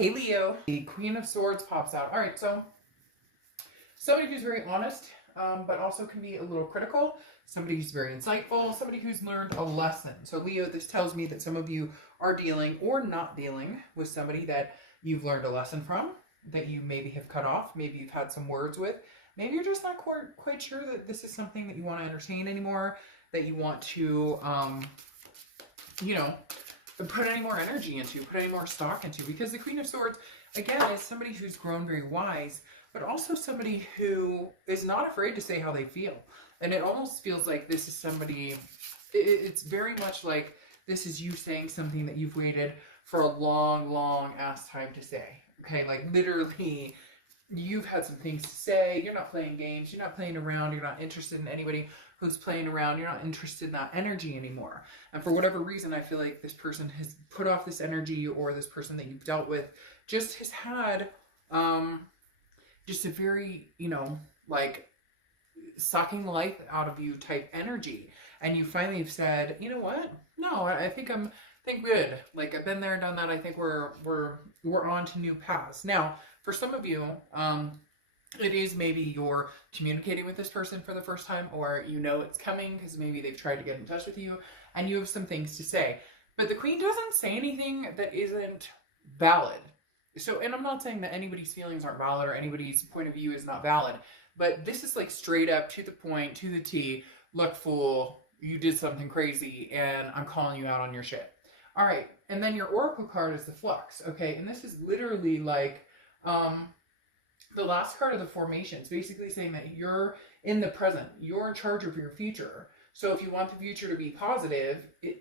Hey Leo, the Queen of Swords pops out. All right, so somebody who's very honest, but also can be a little critical. Somebody who's very insightful. Somebody who's learned a lesson. So Leo, this tells me that some of you are dealing or not dealing with somebody that you've learned a lesson from, that you maybe have cut off. Maybe you've had some words with. Maybe you're just not quite sure that this is something that you want to entertain anymore, that you want to, put any more energy into, put any more stock into. Because the Queen of Swords, again, is somebody who's grown very wise, but also somebody who is not afraid to say how they feel. And it almost feels like this is somebody, it's very much like this is you saying something that you've waited for a long ass time to say. Okay, like literally, you've had some things to say. You're not playing games. You're not playing around. You're not interested in anybody who's playing around. You're not interested in that energy anymore. And for whatever reason, I feel like this person has put off this energy, or this person that you've dealt with just has had just a very, like sucking the life out of you type energy. And you finally have said, you know what? No, I think I'm good. Like I've been there, done that. I think we're on to new paths. Now, for some of you, it is maybe you're communicating with this person for the first time, or it's coming because maybe they've tried to get in touch with you and you have some things to say. But the Queen doesn't say anything that isn't valid. So, and I'm not saying that anybody's feelings aren't valid or anybody's point of view is not valid, but this is like straight up to the point, to the T. Look, fool, you did something crazy and I'm calling you out on your shit. All right, and then your Oracle card is the Flux, okay? And this is literally like the last card of the formations, basically saying that you're in the present. You're in charge of your future. So if you want the future to be positive, it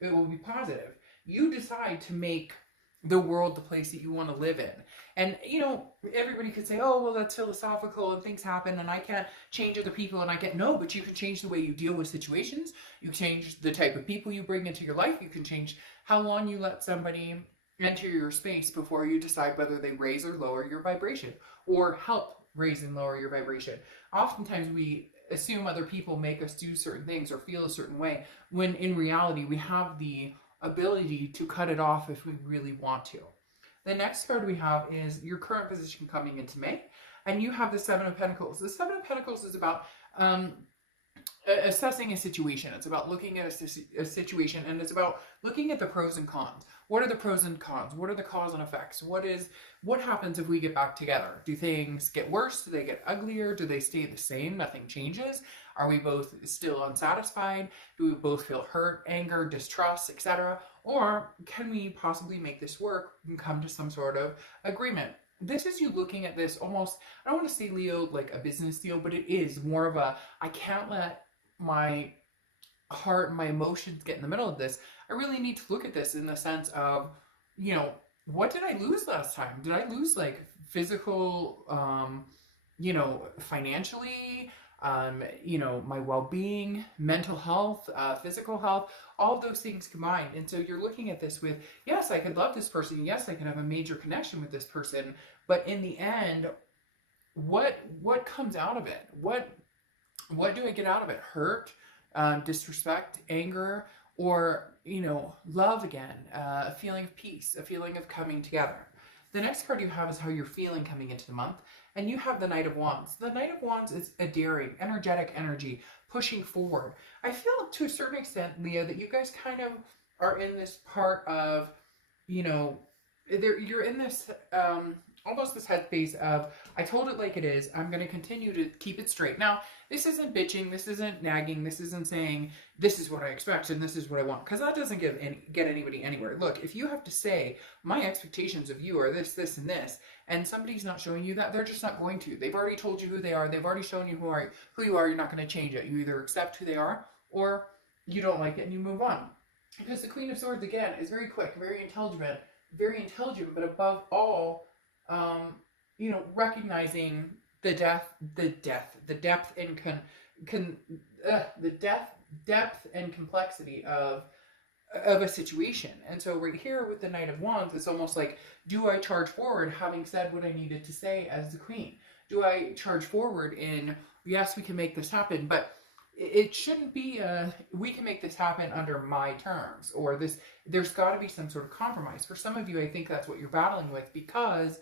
will be positive. You decide to make the world the place that you want to live in. And, everybody could say, oh, well, that's philosophical and things happen and I can't change other people and I can't. No, but you can change the way you deal with situations. You can change the type of people you bring into your life. You can change how long you let somebody enter your space before you decide whether they raise or lower your vibration or help raise and lower your vibration. Oftentimes we assume other people make us do certain things or feel a certain way, when in reality we have the ability to cut it off if we really want to. The next card we have is your current position coming into May, and you have the Seven of Pentacles. The Seven of Pentacles is about assessing a situation. It's about looking at a situation, and it's about looking at the pros and cons. What are the pros and cons? What are the cause and effects? What happens if we get back together? Do things get worse? Do they get uglier? Do they stay the same? Nothing changes? Are we both still unsatisfied? Do we both feel hurt, anger, distrust, etc.? Or can we possibly make this work and come to some sort of agreement? This is you looking at this almost, I don't want to say, Leo, like a business deal, but it is more of a, I can't let my heart and my emotions get in the middle of this. I really need to look at this in the sense of, what did I lose last time? Did I lose like physical, financially, my well-being, mental health, physical health, all of those things combined. And so you're looking at this with, yes, I could love this person. Yes, I can have a major connection with this person. But in the end, what comes out of it? What do I get out of it? Hurt, disrespect, anger, or, love again, a feeling of peace, a feeling of coming together. The next card you have is how you're feeling coming into the month. And you have the Knight of Wands. The Knight of Wands is a daring, energetic energy, pushing forward. I feel to a certain extent, Leo, that you guys kind of are in this part of, you're in this, almost this headspace of, I told it like it is, I'm going to continue to keep it straight. Now, this isn't bitching, this isn't nagging, this isn't saying, this is what I expect and this is what I want, because that doesn't get anybody anywhere. Look, if you have to say, my expectations of you are this, this, and this, and somebody's not showing you that, they're just not going to. They've already told you who they are, they've already shown you who you are, you're not going to change it. You either accept who they are, or you don't like it and you move on. Because the Queen of Swords, again, is very quick, very intelligent, but above all, recognizing the depth and complexity of a situation. And so right here with the Knight of Wands, it's almost like, do I charge forward having said what I needed to say as the Queen? Do I charge forward in, yes, we can make this happen, but it shouldn't be we can make this happen under my terms, or this, there's got to be some sort of compromise. For some of you, I think that's what you're battling with, because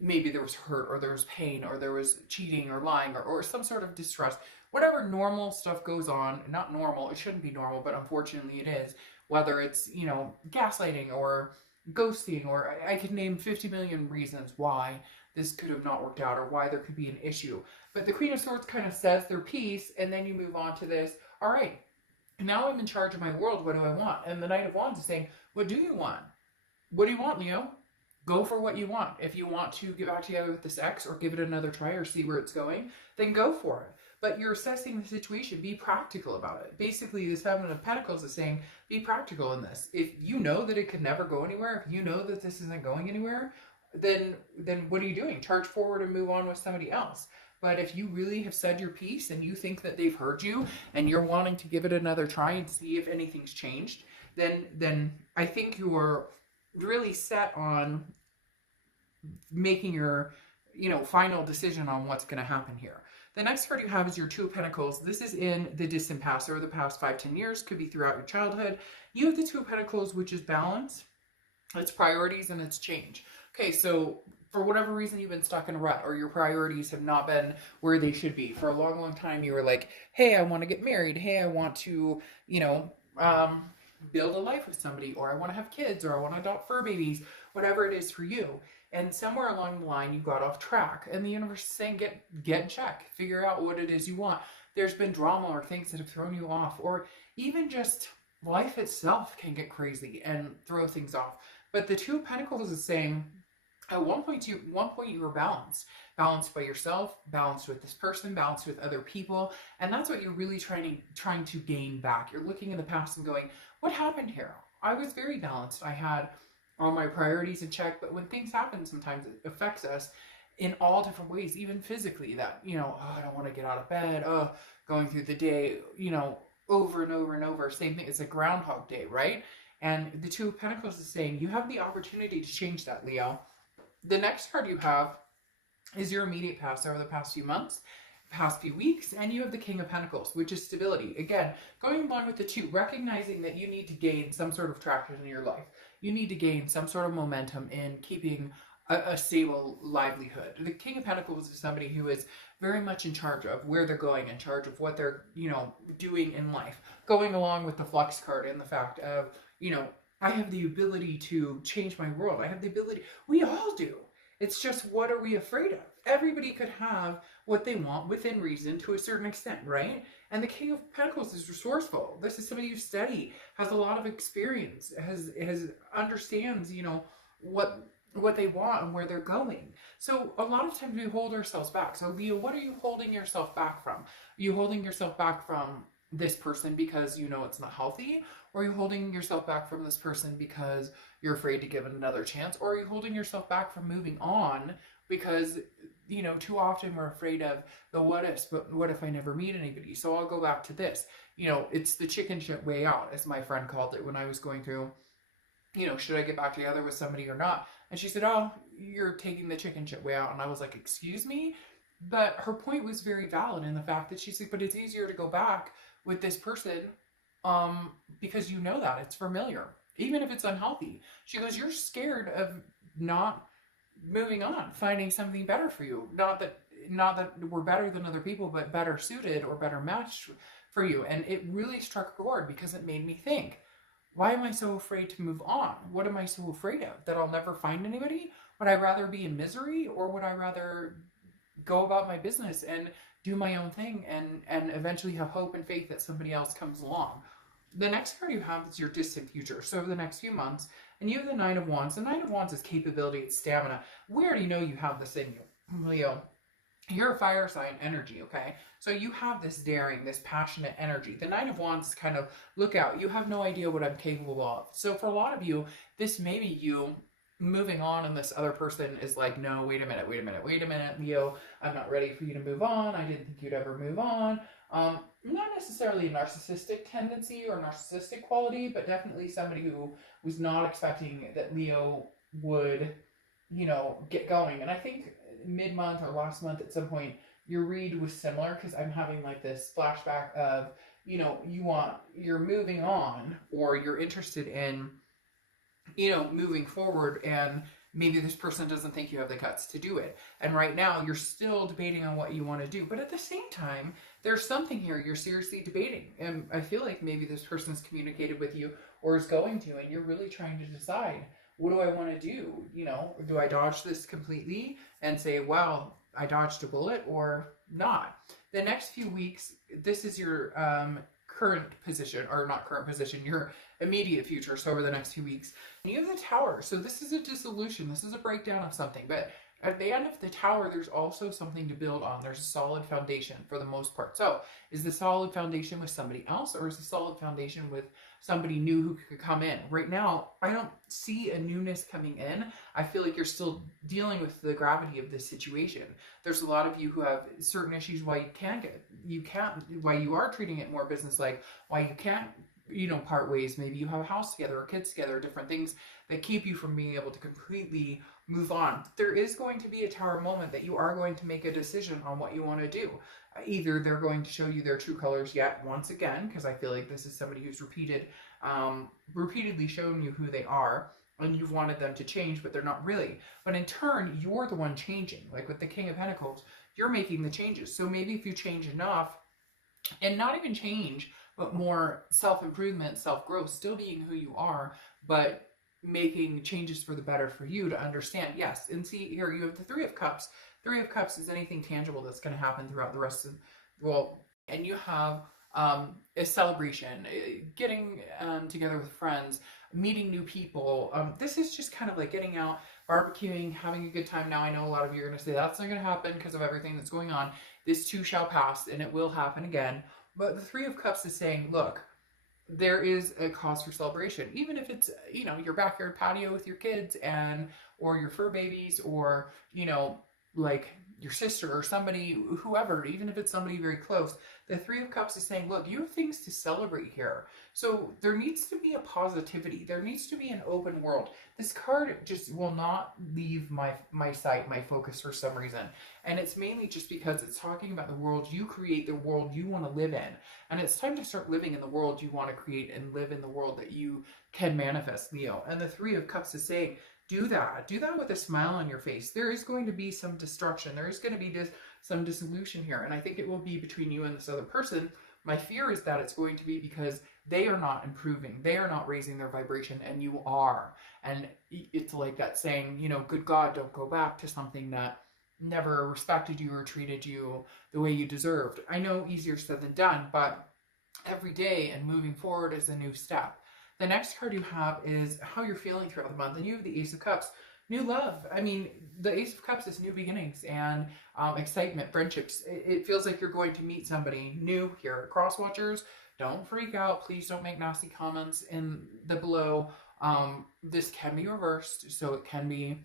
maybe there was hurt, or there was pain, or there was cheating or lying, or some sort of distrust. Whatever normal stuff goes on, not normal, it shouldn't be normal, but unfortunately it is. Whether it's, you know, gaslighting or ghosting, or I could name 50 million reasons why this could have not worked out, or why there could be an issue. But the Queen of Swords kind of says their piece, and then you move on to this. All right, now I'm in charge of my world. What do I want? And the Knight of Wands is saying, what do you want? What do you want, Leo? Go for what you want. If you want to get back together with this ex, or give it another try, or see where it's going, then go for it. But you're assessing the situation. Be practical about it. Basically, this Seven of Pentacles is saying, be practical in this. If you know that it could never go anywhere, if you know that this isn't going anywhere, then what are you doing? Charge forward and move on with somebody else. But if you really have said your piece, and you think that they've heard you, and you're wanting to give it another try and see if anything's changed, then I think you're really set on making your, you know, final decision on what's going to happen here. The next card you have is your Two of Pentacles. This is in the distant past, or the past 5-10 years, could be throughout your childhood. You have the Two of Pentacles, which is balance, it's priorities, and it's change. Okay, so for whatever reason you've been stuck in a rut, or your priorities have not been where they should be. For a long, long time you were like, hey, I want to get married. Hey, I want to, you know, build a life with somebody, or I want to have kids, or I want to adopt fur babies, whatever it is for you. And somewhere along the line, you got off track, and the universe is saying, get in check, figure out what it is you want. There's been drama or things that have thrown you off, or even just life itself can get crazy and throw things off. But the Two of Pentacles is saying, at one point you were balanced by yourself, balanced with this person, balanced with other people, and that's what you're really trying to gain back. You're looking in the past and going, what happened here? I was very balanced. I had all my priorities in check, but when things happen, sometimes it affects us in all different ways, even physically, that, you know, oh, I don't want to get out of bed, oh, going through the day, you know, over and over and over, same thing. It's a Groundhog Day, right? And the Two of Pentacles is saying you have the opportunity to change that, Leo. The next card you have is your immediate past, over the past few months, past few weeks, and you have the King of Pentacles, which is stability. Again, going along with the two, recognizing that you need to gain some sort of traction in your life. You need to gain some sort of momentum in keeping a stable livelihood. The King of Pentacles is somebody who is very much in charge of where they're going, in charge of what they're, you know, doing in life. Going along with the Flux card and the fact of, you know, I have the ability to change my world. I have the ability. We all do. It's just, what are we afraid of? Everybody could have what they want within reason to a certain extent, right? And the King of Pentacles is resourceful. This is somebody who studies, has a lot of experience, understands, you know, what they want and where they're going. So a lot of times we hold ourselves back. So Leo, what are you holding yourself back from? Are you holding yourself back from this person because you know it's not healthy? Or are you holding yourself back from this person because you're afraid to give it another chance? Or are you holding yourself back from moving on because, you know, too often we're afraid of the what ifs, but what if I never meet anybody? So I'll go back to this. You know, it's the chicken shit way out, as my friend called it when I was going through, you know, should I get back together with somebody or not? And she said, oh, you're taking the chicken shit way out. And I was like, excuse me? But her point was very valid in the fact that she said, but it's easier to go back with this person because you know that it's familiar, even if it's unhealthy. She goes, you're scared of not moving on, finding something better for you. Not that we're better than other people, but better suited or better matched for you. And it really struck a chord because it made me think, why am I so afraid to move on? What am I so afraid of? That I'll never find anybody? Would I rather be in misery, or would I rather go about my business and do my own thing and eventually have hope and faith that somebody else comes along? The next card you have is your distant future. So over the next few months, and you have the Nine of Wands. The Nine of Wands is capability, it's stamina. We already know you have this in you, Leo. You're a fire sign energy, okay? So you have this daring, this passionate energy. The Nine of Wands is kind of, look out, you have no idea what I'm capable of. So for a lot of you, this may be you moving on, and this other person is like, no, wait a minute, Leo, I'm not ready for you to move on. I didn't think you'd ever move on. Not necessarily a narcissistic tendency or narcissistic quality, but definitely somebody who was not expecting that Leo would, you know, get going. And I think mid-month or last month at some point, your read was similar, because I'm having like this flashback of, you know, you're moving on, or you're interested in, you know, moving forward, and maybe this person doesn't think you have the guts to do it. And right now you're still debating on what you want to do. But at the same time, there's something here you're seriously debating. And I feel like maybe this person's communicated with you or is going to, and you're really trying to decide, what do I want to do? You know, do I dodge this completely and say, well, I dodged a bullet, or not? The next few weeks, this is your current position, or not current position, your immediate future. So over the next few weeks, and you have the Tower. So this is a dissolution. This is a breakdown of something. But at the end of the Tower, there's also something to build on. There's a solid foundation for the most part. So is the solid foundation with somebody else, or is the solid foundation with somebody new who could come in? Right now, I don't see a newness coming in. I feel like you're still dealing with the gravity of this situation. There's a lot of you who have certain issues why why you are treating it more business-like, why you can't, you know, part ways. Maybe you have a house together or kids together, different things that keep you from being able to completely move on. There is going to be a Tower moment that you are going to make a decision on what you want to do. Either they're going to show you their true colors yet once again, because I feel like this is somebody who's repeatedly shown you who they are, and you've wanted them to change, but they're not really. But in turn, you're the one changing. Like with the King of Pentacles, you're making the changes. So maybe if you change enough, and not even change, but more self-improvement, self-growth, still being who you are, but making changes for the better for you to understand. Yes, and see here, you have the Three of Cups. Three of Cups is anything tangible that's going to happen throughout the rest of, well, and you have a celebration, getting together with friends, meeting new people. This is just kind of like getting out, barbecuing, having a good time. Now, I know a lot of you are going to say that's not going to happen because of everything that's going on. This too shall pass, and it will happen again. But the Three of Cups is saying, look, there is a cause for celebration, even if it's, you know, your backyard patio with your kids or your fur babies, or, you know, like your sister or somebody, whoever, even if it's somebody very close. The Three of Cups is saying, look, you have things to celebrate here. So there needs to be a positivity. There needs to be an open world. This card just will not leave my sight, my focus for some reason. And it's mainly just because it's talking about the world you create, the world you want to live in. And it's time to start living in the world you want to create and live in the world that you can manifest, Leo. And the Three of Cups is saying, do that. Do that with a smile on your face. There is going to be some destruction. There is going to be some dissolution here. And I think it will be between you and this other person. My fear is that it's going to be because they are not improving. They are not raising their vibration, and you are. And it's like that saying, you know, good God, don't go back to something that never respected you or treated you the way you deserved. I know easier said than done, but every day and moving forward is a new step. The next card you have is how you're feeling throughout the month, and you have the Ace of Cups. New love. I mean, the Ace of Cups is new beginnings and excitement, friendships. It feels like you're going to meet somebody new here. Cross watchers, don't freak out. Please don't make nasty comments in the below. This can be reversed, so it can be,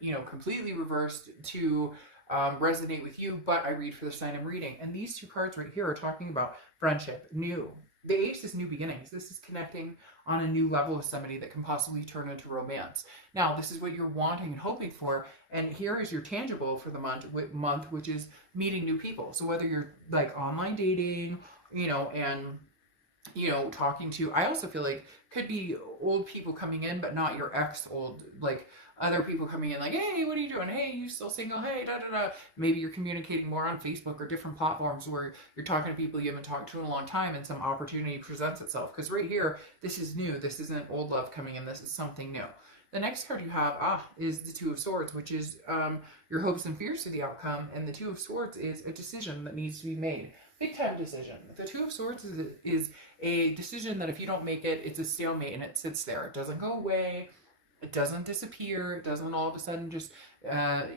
you know, completely reversed to resonate with you, but I read for the sign I'm reading. And these two cards right here are talking about friendship, new. The Ace is new beginnings. This is connecting on a new level with somebody that can possibly turn into romance. Now, this is what you're wanting and hoping for, and here is your tangible for the month, which is meeting new people. So whether you're like online dating, you know, and, you know, talking to, I also feel like could be old people coming in, but not your ex old, like other people coming in like, hey, what are you doing? Hey, you still single? Hey, da da da. Maybe you're communicating more on Facebook or different platforms where you're talking to people you haven't talked to in a long time, and some opportunity presents itself. Because right here, this is new. This isn't old love coming in. This is something new. The next card you have is the Two of Swords, which is your hopes and fears for the outcome. And the Two of Swords is a decision that needs to be made. Big time decision. The Two of Swords is a decision that if you don't make it, it's a stalemate and it sits there. It doesn't go away. It doesn't disappear. It doesn't all of a sudden just,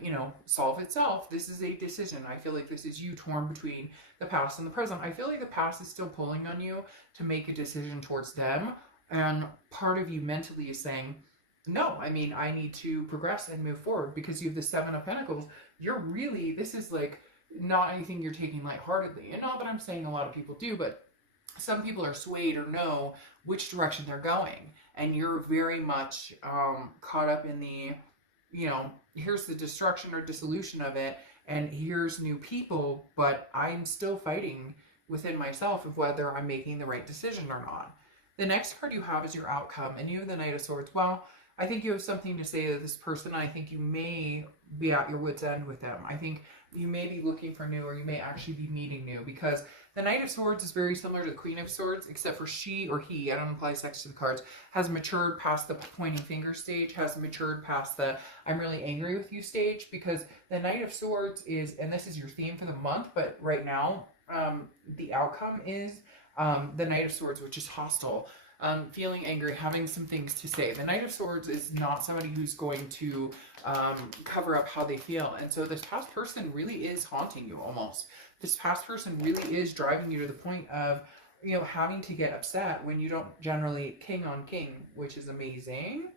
you know, solve itself. This is a decision. I feel like this is you torn between the past and the present. I feel like the past is still pulling on you to make a decision towards them. And part of you mentally is saying, no, I mean, I need to progress and move forward, because you have the Seven of Pentacles. You're really, this is like not anything you're taking lightheartedly. And not that I'm saying a lot of people do, but some people are swayed or know which direction they're going. And you're very much caught up in the, you know, here's the destruction or dissolution of it. and here's new people, but I'm still fighting within myself of whether I'm making the right decision or not. The next card you have is your outcome, and you have the Knight of Swords. Well, I think you have something to say to this person. I think you may be at your wit's end with them. I think you may be looking for new, or you may actually be meeting new, because the Knight of Swords is very similar to the Queen of Swords, except for she or he, I don't apply sex to the cards, has matured past the pointing finger stage, has matured past the I'm really angry with you stage, because the Knight of Swords is, and this is your theme for the month, but right now, the outcome is the Knight of Swords, which is hostile. Feeling angry, having some things to say. The Knight of Swords is not somebody who's going to cover up how they feel. And so this past person really is haunting you almost. This past person really is driving you to the point of, you know, having to get upset when you don't generally king on king, which is amazing.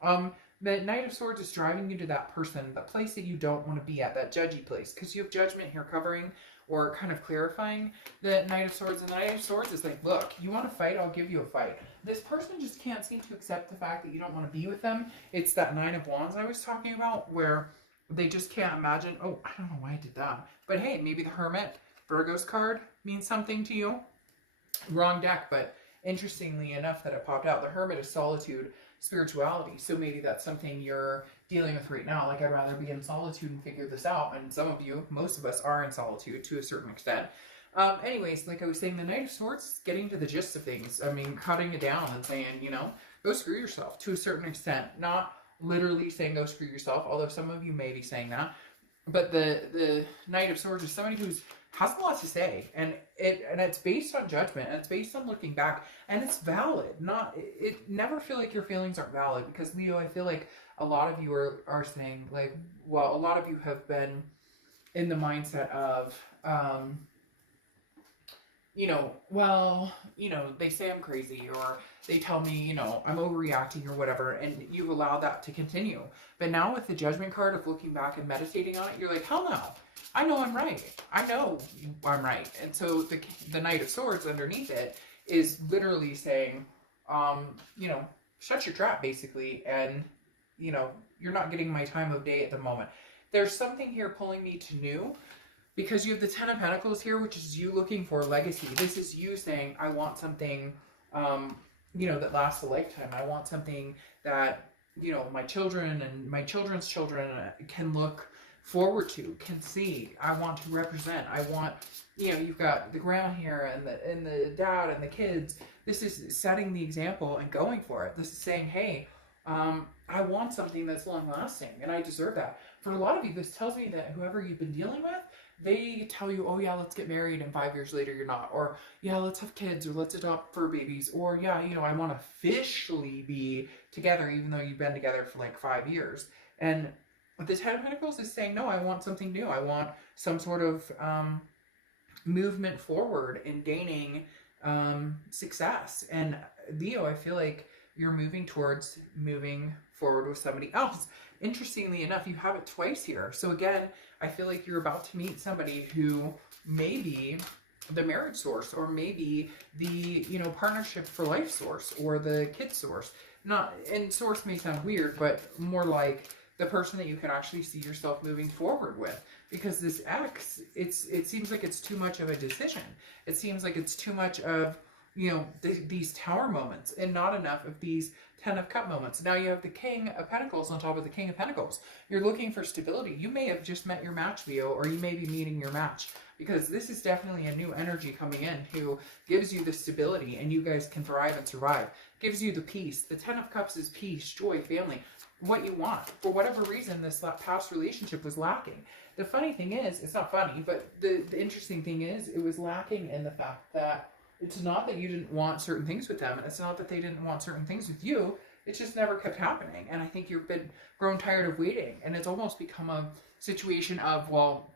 The Knight of Swords is driving you to that person, that place that you don't want to be at, that judgy place, because you have Judgment here covering or kind of clarifying the Knight of Swords. And the Knight of Swords is like, look, you want to fight? I'll give you a fight. This person just can't seem to accept the fact that you don't want to be with them. It's that Nine of Wands I was talking about, where they just can't imagine, oh, I don't know why I did that. But hey, maybe the Hermit, Virgo's card, means something to you. Wrong deck, but interestingly enough that it popped out. The Hermit is solitude, spirituality. So maybe that's something you're dealing with right now. Like, I'd rather be in solitude and figure this out. And some of you, most of us, are in solitude to a certain extent. Anyways, like I was saying, the Knight of Swords is getting to the gist of things. I mean, cutting it down and saying, you know, go screw yourself to a certain extent. Not literally saying go screw yourself, although some of you may be saying that. But the Knight of Swords is somebody who's has a lot to say, and it's based on judgment, and it's based on looking back, and it's valid. It never feel like your feelings aren't valid, because Leo, I feel like a lot of you are saying, like, well, a lot of you have been in the mindset of, you know, well, you know, they say I'm crazy, or they tell me, you know, I'm overreacting or whatever, and you've allowed that to continue. But now with the Judgment card of looking back and meditating on it, you're like, hell no. I know I'm right. I know I'm right. And so the Knight of Swords underneath it is literally saying, you know, shut your trap, basically, and, you know, you're not getting my time of day at the moment. There's something here pulling me to new, because you have the Ten of Pentacles here, which is you looking for legacy. This is you saying, I want something, you know, that lasts a lifetime. I want something that, you know, my children and my children's children can look forward to, can see. I want to represent. I want, you know, you've got the grandma here and the dad and the kids. This is setting the example and going for it. This is saying, hey, I want something that's long lasting, and I deserve that. For a lot of you, this tells me that whoever you've been dealing with, they tell you, oh yeah, let's get married, and 5 years later you're not. Or yeah, let's have kids, or let's adopt fur babies. Or yeah, you know, I want to officially be together, even though you've been together for like 5 years. And the Ten of Pentacles is saying, no, I want something new. I want some sort of movement forward in gaining success. And Leo, I feel like you're moving towards moving forward with somebody else. Interestingly enough, you have it twice here. So again, I feel like you're about to meet somebody who may be the marriage source, or maybe the, you know, partnership for life source, or the kid source. Not, and source may sound weird, but more like the person that you can actually see yourself moving forward with. Because this X, it seems like it's too much of a decision. It seems like it's too much of, you know, these Tower moments, and not enough of these Ten of Cup moments. Now you have the King of Pentacles on top of the King of Pentacles. You're looking for stability. You may have just met your match, Leo, or you may be meeting your match, because this is definitely a new energy coming in who gives you the stability, and you guys can thrive and survive. Gives you the peace. The Ten of Cups is peace, joy, family. What you want. For whatever reason, this past relationship was lacking. The funny thing is, it's not funny, but the interesting thing is, it was lacking in the fact that it's not that you didn't want certain things with them, and it's not that they didn't want certain things with you. It just never kept happening. And I think you've been grown tired of waiting, and it's almost become a situation of, well,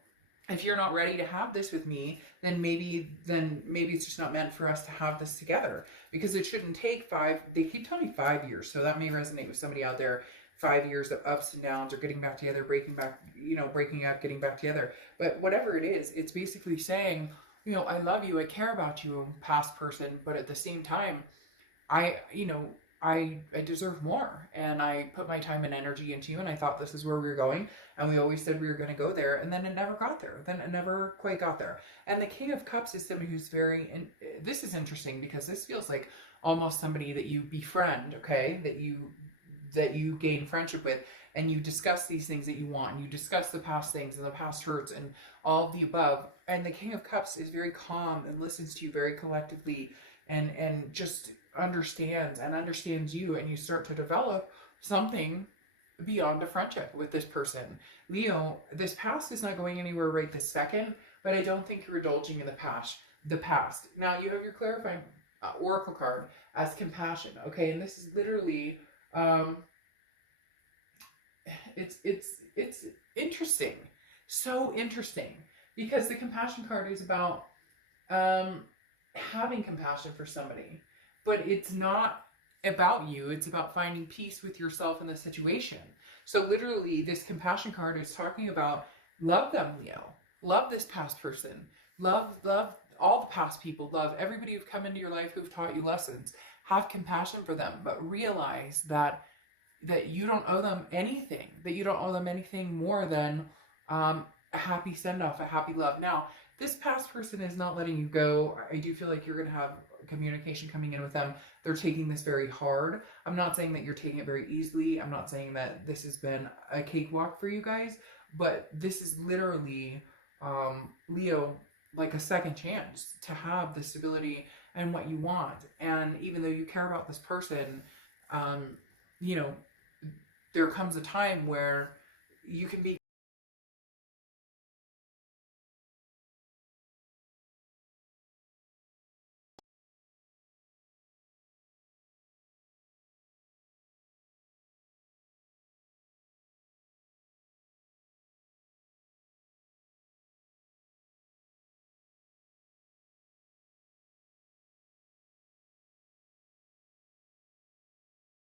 if you're not ready to have this with me, then maybe it's just not meant for us to have this together, because it shouldn't take they keep telling me 5 years, so that may resonate with somebody out there. 5 years of ups and downs, or getting back together, breaking up, getting back together. But whatever it is, it's basically saying, you know, I love you, I care about you, past person, but at the same time, you know, I deserve more, and I put my time and energy into you, and I thought this is where we were going, and we always said we were going to go there, and then it never got there. Then it never quite got there. And the King of Cups is somebody who's very, and this is interesting because this feels like almost somebody that you befriend, okay, that you gain friendship with, and you discuss these things that you want, and you discuss the past things and the past hurts and all of the above. And the King of Cups is very calm and listens to you very collectively, and just understands you, and you start to develop something beyond a friendship with this person. Leo, this past is not going anywhere right this second, but I don't think you're indulging in the past. Now you have your clarifying oracle card as compassion, okay? And this is literally it's interesting, so interesting, because the compassion card is about having compassion for somebody, but it's not about you. It's about finding peace with yourself in the situation. So literally, this compassion card is talking about love them, Leo. Love this past person. Love all the past people. Love everybody who've come into your life who've taught you lessons. Have compassion for them, but realize that you don't owe them anything. That you don't owe them anything more than a happy send-off, a happy love. Now, this past person is not letting you go. I do feel like you're going to have communication coming in with them. They're taking this very hard. I'm not saying that you're taking it very easily. I'm not saying that this has been a cakewalk for you guys, but this is literally, Leo, like a second chance to have the stability and what you want. And even though you care about this person, you know, there comes a time where you can be